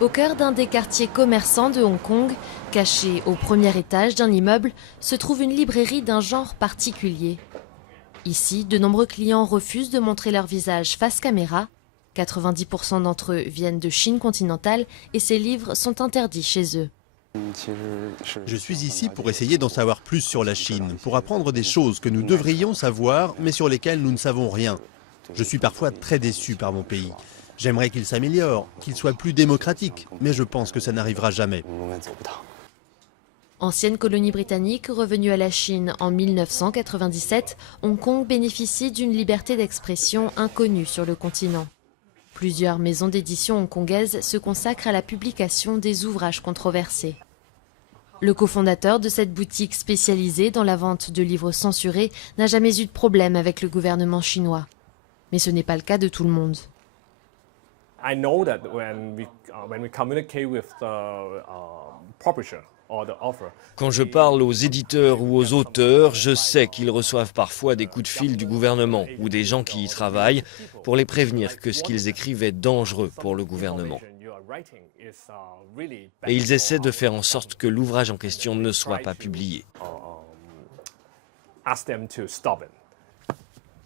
Au cœur d'un des quartiers commerçants de Hong Kong, caché au premier étage d'un immeuble, se trouve une librairie d'un genre particulier. Ici, de nombreux clients refusent de montrer leur visage face caméra. 90% d'entre eux viennent de Chine continentale et ces livres sont interdits chez eux. Je suis ici pour essayer d'en savoir plus sur la Chine, pour apprendre des choses que nous devrions savoir, mais sur lesquelles nous ne savons rien. Je suis parfois très déçu par mon pays. J'aimerais qu'il s'améliore, qu'il soit plus démocratique, mais je pense que ça n'arrivera jamais. Ancienne colonie britannique, revenue à la Chine en 1997, Hong Kong bénéficie d'une liberté d'expression inconnue sur le continent. Plusieurs maisons d'édition hongkongaises se consacrent à la publication des ouvrages controversés. Le cofondateur de cette boutique spécialisée dans la vente de livres censurés n'a jamais eu de problème avec le gouvernement chinois. Mais ce n'est pas le cas de tout le monde. I know that when we communicate with the publisher or the author. Quand je parle aux éditeurs ou aux auteurs, je sais qu'ils reçoivent parfois des coups de fil du gouvernement ou des gens qui y travaillent pour les prévenir que ce qu'ils écrivent est dangereux pour le gouvernement. Et ils essaient de faire en sorte que l'ouvrage en question ne soit pas publié.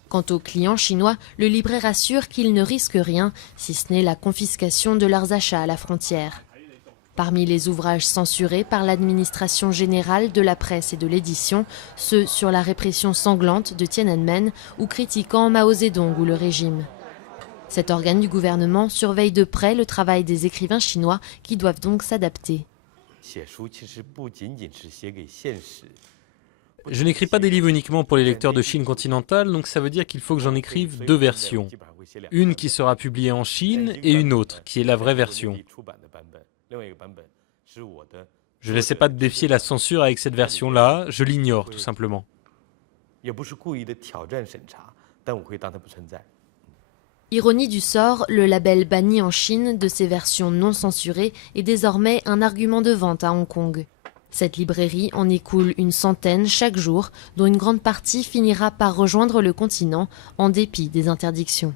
Quant aux clients chinois, le libraire assure qu'ils ne risquent rien, si ce n'est la confiscation de leurs achats à la frontière. Parmi les ouvrages censurés par l'administration générale de la presse et de l'édition, ceux sur la répression sanglante de Tiananmen ou critiquant Mao Zedong ou le régime. Cet organe du gouvernement surveille de près le travail des écrivains chinois qui doivent donc s'adapter. Je n'écris pas des livres uniquement pour les lecteurs de Chine continentale, donc ça veut dire qu'il faut que j'en écrive deux versions. Une qui sera publiée en Chine et une autre, qui est la vraie version. Je n'essaie pas de défier la censure avec cette version-là, je l'ignore tout simplement. Ironie du sort, le label banni en Chine de ces versions non censurées est désormais un argument de vente à Hong Kong. Cette librairie en écoule une centaine chaque jour, dont une grande partie finira par rejoindre le continent en dépit des interdictions.